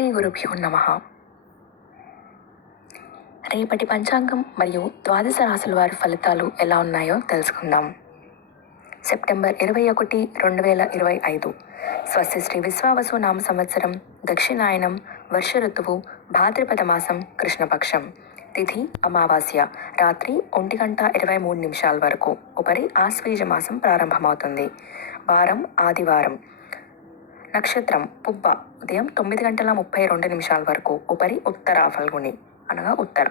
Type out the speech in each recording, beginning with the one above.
శ్రీ గురుభ్యో నమ. రేపటి పంచాంగం మరియు ద్వాదశ రాశుల వారి ఫలితాలు ఎలా ఉన్నాయో తెలుసుకుందాం. సెప్టెంబర్ ఇరవై ఒకటి రెండు వేల ఇరవై ఐదు. స్వస్తి శ్రీ విశ్వావసు నామ సంవత్సరం దక్షిణాయనం వర్ష ఋతువు భాద్రపద మాసం కృష్ణపక్షం. తిథి అమావాస్య రాత్రి ఒంటి గంట ఇరవై మూడు నిమిషాల వరకు. ఉపరి ఆశ్వీజ మాసం ప్రారంభమవుతుంది. వారం ఆదివారం. నక్షత్రం పుబ్బ. ఉదయం తొమ్మిది గంటల ముప్పై రెండు నిమిషాల వరకు ఉపరి ఉత్తర ఫల్గుని అనగా ఉత్తర.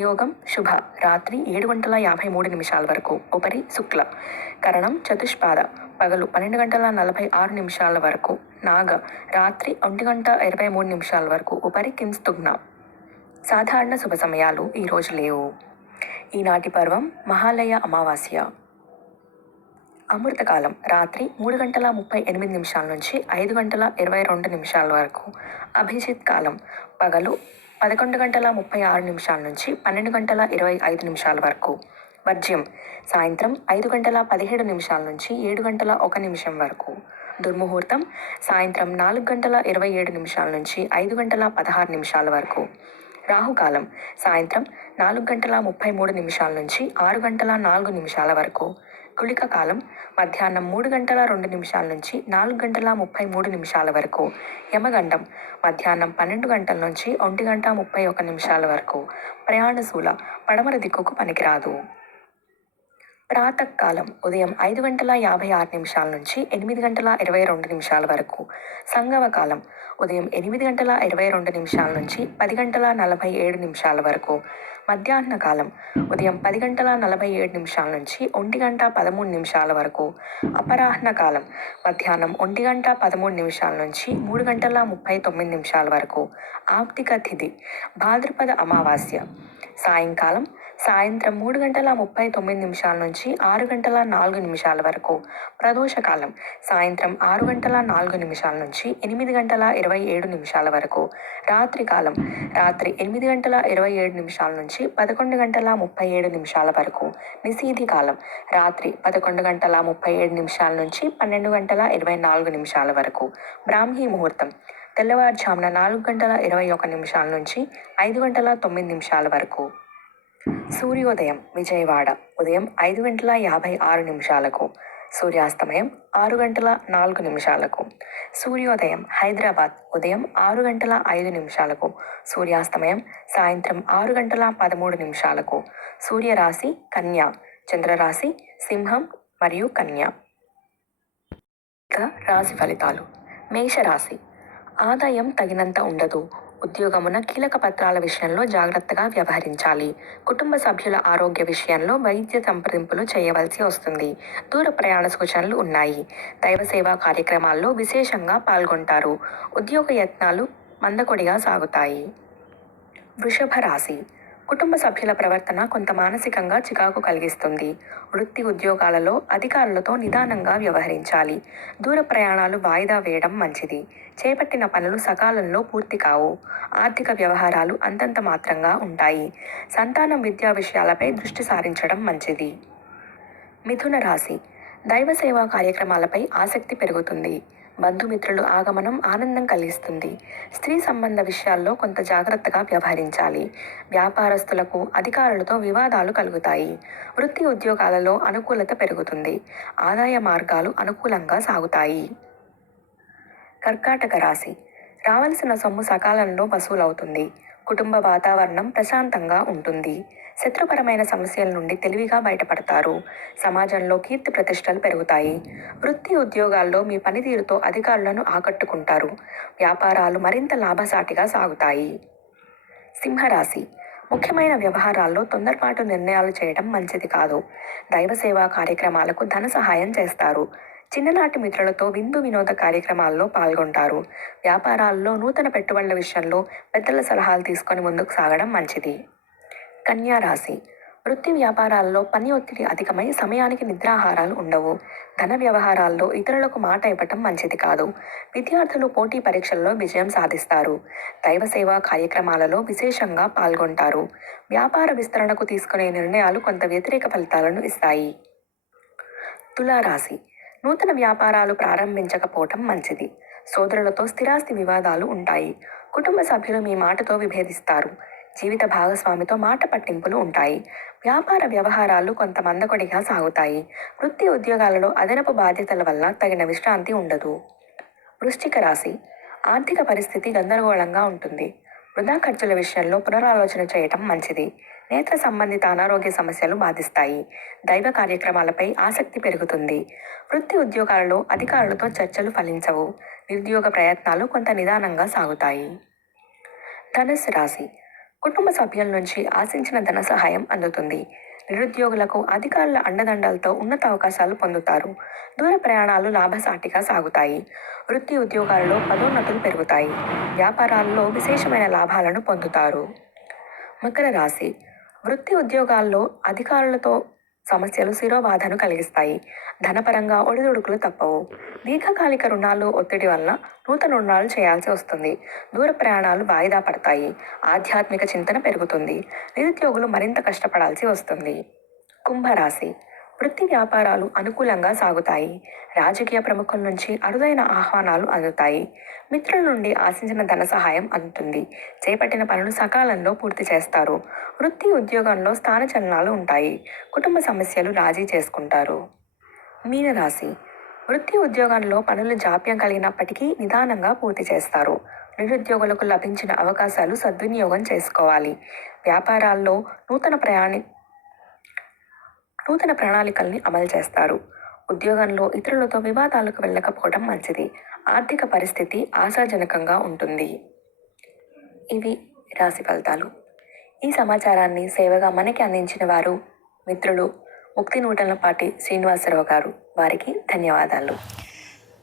యోగం శుభ. రాత్రి ఏడు గంటల యాభై మూడు నిమిషాల వరకు ఉపరి శుక్ల. కరణం చతుష్పాద. పగలు పన్నెండు గంటల నలభై ఆరు నిమిషాల వరకు నాగ. రాత్రి ఒంటి గంట ఇరవై మూడు నిమిషాల వరకు ఉపరి కింస్తుగ్న. సాధారణ శుభ సమయాలు ఈరోజు లేవు. ఈనాటి పర్వం మహాలయ అమావాస్య. అమృతకాలం రాత్రి మూడు గంటల ముప్పై ఎనిమిది నిమిషాల నుంచి ఐదు గంటల ఇరవై రెండు నిమిషాల వరకు. అభిజిత్ కాలం పగలు పదకొండు గంటల ముప్పై ఆరు నిమిషాల నుంచి పన్నెండు గంటల ఇరవై ఐదు నిమిషాల వరకు. వర్జ్యం సాయంత్రం ఐదు గంటల పదిహేడు నిమిషాల నుంచి ఏడు గంటల ఒక నిమిషం వరకు. దుర్ముహూర్తం సాయంత్రం నాలుగు గంటల ఇరవై ఏడు నిమిషాల నుంచి ఐదు గంటల పదహారు నిమిషాల వరకు. రాహుకాలం సాయంత్రం నాలుగు గంటల ముప్పై మూడు నిమిషాల నుంచి ఆరు గంటల నాలుగు నిమిషాల వరకు. గుళిక కాలం మధ్యాహ్నం మూడు గంటల రెండు నిమిషాల నుంచి నాలుగు గంటల ముప్పై మూడు నిమిషాల వరకు. యమగండం మధ్యాహ్నం పన్నెండు గంటల నుంచి ఒంటి గంట ముప్పై ఒక నిమిషాల వరకు. ప్రయాణశూల పడమర దిక్కుకు పనికిరాదు. ప్రాతకాలం ఉదయం ఐదు గంటల యాభై ఆరు నిమిషాల నుంచి ఎనిమిది గంటల ఇరవై రెండు నిమిషాల వరకు. సంగవకాలం ఉదయం ఎనిమిది గంటల ఇరవై రెండు నిమిషాల నుంచి పది గంటల నలభై ఏడు నిమిషాల వరకు. మధ్యాహ్న కాలం ఉదయం పది గంటల నలభై ఏడు నిమిషాల నుంచి ఒంటి గంట పదమూడు నిమిషాల వరకు. అపరాహ్న కాలం మధ్యాహ్నం ఒంటి గంట పదమూడు నిమిషాల నుంచి మూడు గంటల ముప్పై తొమ్మిది నిమిషాల వరకు. ఆప్తిక తిథి భాద్రపద అమావాస్య. సాయంకాలం సాయంత్రం మూడు గంటల ముప్పై తొమ్మిది నిమిషాల నుంచి ఆరు గంటల నాలుగు నిమిషాల వరకు. ప్రదోషకాలం సాయంత్రం ఆరు గంటల నాలుగు నిమిషాల నుంచి ఎనిమిది గంటల ఇరవై ఏడు నిమిషాల వరకు. రాత్రికాలం రాత్రి ఎనిమిది గంటల ఇరవై ఏడు నిమిషాల నుంచి పదకొండు గంటల ముప్పై ఏడు నిమిషాల వరకు. నిశీధి కాలం. రాత్రి పదకొండు గంటల ముప్పై ఏడు నిమిషాల నుంచి పన్నెండు గంటల ఇరవై నాలుగు నిమిషాల వరకు. బ్రాహ్మీ ముహూర్తం. తెల్లవారుజామున నాలుగు గంటల ఇరవై ఒక నిమిషాల నుంచి ఐదు గంటల తొమ్మిది నిమిషాల వరకు. సూర్యోదయం విజయవాడ. ఉదయం ఐదు గంటల యాభై ఆరు నిమిషాలకు. సూర్యాస్తమయం ఆరు గంటల నాలుగు నిమిషాలకు. సూర్యోదయం హైదరాబాద్. ఉదయం ఆరు గంటల ఐదు నిమిషాలకు. సూర్యాస్తమయం సాయంత్రం ఆరు గంటల పదమూడు నిమిషాలకు. సూర్యరాశి కన్య. చంద్రరాశి సింహం మరియు కన్య. ఇక రాశి ఫలితాలు. మేషరాశి. ఆదాయం తగినంత ఉండదు. ఉద్యోగమున కీలక పత్రాల విషయంలో జాగ్రత్తగా వ్యవహరించాలి. కుటుంబ సభ్యుల ఆరోగ్య విషయంలో వైద్య సంప్రదింపులు చేయవలసి వస్తుంది. దూర ప్రయాణ సూచనలు ఉన్నాయి. దైవ సేవా కార్యక్రమాల్లో విశేషంగా పాల్గొంటారు. ఉద్యోగ యత్నాలు మందకొడిగా సాగుతాయి. వృషభ రాశి. కుటుంబ సభ్యుల ప్రవర్తన కొంత మానసికంగా చికాకు కలిగిస్తుంది. వృత్తి ఉద్యోగాలలో అధికారులతో నిదానంగా వ్యవహరించాలి. దూర ప్రయాణాలు వాయిదా వేయడం మంచిది. చేపట్టిన పనులు సకాలంలో పూర్తి కావు. ఆర్థిక వ్యవహారాలు అంతంత మాత్రంగా ఉంటాయి. సంతానం విద్యా విషయాలపై దృష్టి సారించడం మంచిది. మిథున రాశి. దైవ సేవా కార్యక్రమాలపై ఆసక్తి పెరుగుతుంది. బంధుమిత్రులు ఆగమనం ఆనందం కలిగిస్తుంది. స్త్రీ సంబంధ విషయాల్లో కొంత జాగ్రత్తగా వ్యవహరించాలి. వ్యాపారస్తులకు అధికారులతో వివాదాలు కలుగుతాయి. వృత్తి ఉద్యోగాలలో అనుకూలత పెరుగుతుంది. ఆదాయ మార్గాలు అనుకూలంగా సాగుతాయి. కర్కాటక రాశి. రావలసిన సొమ్ము సకాలంలో వసూలవుతుంది. కుటుంబ వాతావరణం ప్రశాంతంగా ఉంటుంది. శత్రుపరమైన సమస్యల నుండి తెలివిగా బయటపడతారు. సమాజంలో కీర్తి ప్రతిష్టలు పెరుగుతాయి. వృత్తి ఉద్యోగాల్లో మీ పనితీరుతో అధికారులను ఆకట్టుకుంటారు. వ్యాపారాలు మరింత లాభసాటిగా సాగుతాయి. సింహరాశి. ముఖ్యమైన వ్యవహారాల్లో తొందరపాటు నిర్ణయాలు చేయడం మంచిది కాదు. దైవ సేవా కార్యక్రమాలకు ధన సహాయం చేస్తారు. చిన్ననాటి మిత్రులతో విందు వినోద కార్యక్రమాల్లో పాల్గొంటారు. వ్యాపారాల్లో నూతన పెట్టుబడుల విషయంలో పెద్దల సలహాలు తీసుకొని ముందుకు సాగడం మంచిది. కన్యా రాశి. వృత్తి వ్యాపారాల్లో పని ఒత్తిడి అధికమై సమయానికి నిద్రాహారాలు ఉండవు. ధన వ్యవహారాల్లో ఇతరులకు మాట ఇవ్వటం మంచిది కాదు. విద్యార్థులు పోటీ పరీక్షల్లో విజయం సాధిస్తారు. దైవ సేవా కార్యక్రమాలలో విశేషంగా పాల్గొంటారు. వ్యాపార విస్తరణకు తీసుకునే నిర్ణయాలు కొంత వ్యతిరేక ఫలితాలను ఇస్తాయి. తులారాశి. నూతన వ్యాపారాలు ప్రారంభించకపోవటం మంచిది. సోదరులతో స్థిరాస్తి వివాదాలు ఉంటాయి. కుటుంబ సభ్యులు మీ మాటతో విభేదిస్తారు. జీవిత భాగస్వామితో మాట పట్టింపులు ఉంటాయి. వ్యాపార వ్యవహారాలు కొంత మందకొడిగా సాగుతాయి. వృత్తి ఉద్యోగాలలో అదనపు బాధ్యతల వల్ల తగిన విశ్రాంతి ఉండదు. వృశ్చిక రాశి. ఆర్థిక పరిస్థితి గందరగోళంగా ఉంటుంది. వృధా ఖర్చుల విషయంలో పునరాలోచన చేయటం మంచిది. నేత్ర సంబంధిత అనారోగ్య సమస్యలు బాధిస్తాయి. దైవ కార్యక్రమాలపై ఆసక్తి పెరుగుతుంది. వృత్తి ఉద్యోగాలలో అధికారులతో చర్చలు ఫలించవు. నిరుద్యోగ ప్రయత్నాలు కొంత నిదానంగా సాగుతాయి. ధనుసు రాశి. కుటుంబ సభ్యుల నుంచి ఆశించిన ధన సహాయం అందుతుంది. నిరుద్యోగులకు అధికారుల అండదండలతో ఉన్నత అవకాశాలు పొందుతారు. దూర ప్రయాణాలు లాభసాటిగా సాగుతాయి. వృత్తి ఉద్యోగాలలో పదోన్నతులు పెరుగుతాయి. వ్యాపారాల్లో విశేషమైన లాభాలను పొందుతారు. మకర రాశి. వృత్తి ఉద్యోగాల్లో అధికారులతో సమస్యలు శిరోబాధను కలిగిస్తాయి. ధనపరంగా ఒడిదుడుకులు తప్పవు. దీర్ఘకాలిక రుణాలు ఒత్తిడి వల్ల నూతన రుణాలు చేయాల్సి వస్తుంది. దూర ప్రయాణాలు వాయిదా పడతాయి. ఆధ్యాత్మిక చింతన పెరుగుతుంది. నిరుద్యోగులు మరింత కష్టపడాల్సి వస్తుంది. కుంభరాశి వృత్తి వ్యాపారాలు అనుకూలంగా సాగుతాయి. రాజకీయ ప్రముఖుల నుంచి అరుదైన ఆహ్వానాలు అందుతాయి. మిత్రుల నుండి ఆశించిన ధన సహాయం అందుతుంది. చేపట్టిన పనులు సకాలంలో పూర్తి చేస్తారు. వృత్తి ఉద్యోగంలో స్థానచలనాలు ఉంటాయి. కుటుంబ సమస్యలు రాజీ చేసుకుంటారు. మీనరాశి. వృత్తి ఉద్యోగంలో పనులు జాప్యం కలిగినప్పటికీ నిదానంగా పూర్తి చేస్తారు. నిరుద్యోగులకు లభించిన అవకాశాలు సద్వినియోగం చేసుకోవాలి. వ్యాపారాల్లో నూతన ప్రయాణి నూతన ప్రణాళికల్ని అమలు చేస్తారు. ఉద్యోగంలో ఇతరులతో వివాదాలకు వెళ్ళకపోవడం మంచిది. ఆర్థిక పరిస్థితి ఆశాజనకంగా ఉంటుంది. ఇవి రాశి ఫలితాలు. ఈ సమాచారాన్ని సేవగా మనకి అందించిన వారు మిత్రులు ముక్తి నూటలపాటి శ్రీనివాసరావు గారు. వారికి ధన్యవాదాలు.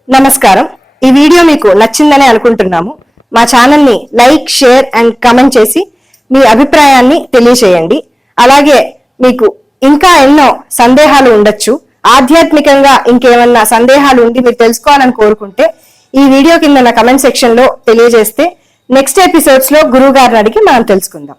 నమస్కారం. ఈ వీడియో మీకు నచ్చిందని అనుకుంటున్నాము. మా ఛానల్ని లైక్ షేర్ అండ్ కమెంట్ చేసి మీ అభిప్రాయాన్ని తెలియచేయండి అలాగే మీకు ఇంకా ఎన్నో సందేహాలు ఉండొచ్చు. ఆధ్యాత్మికంగా ఇంకేమన్నా సందేహాలు ఉండి మీరు తెలుసుకోవాలని కోరుకుంటే ఈ వీడియో కింద కమెంట్ సెక్షన్లో తెలియజేస్తే నెక్స్ట్ ఎపిసోడ్స్లో గురువు గారిని అడిగి మనం తెలుసుకుందాం.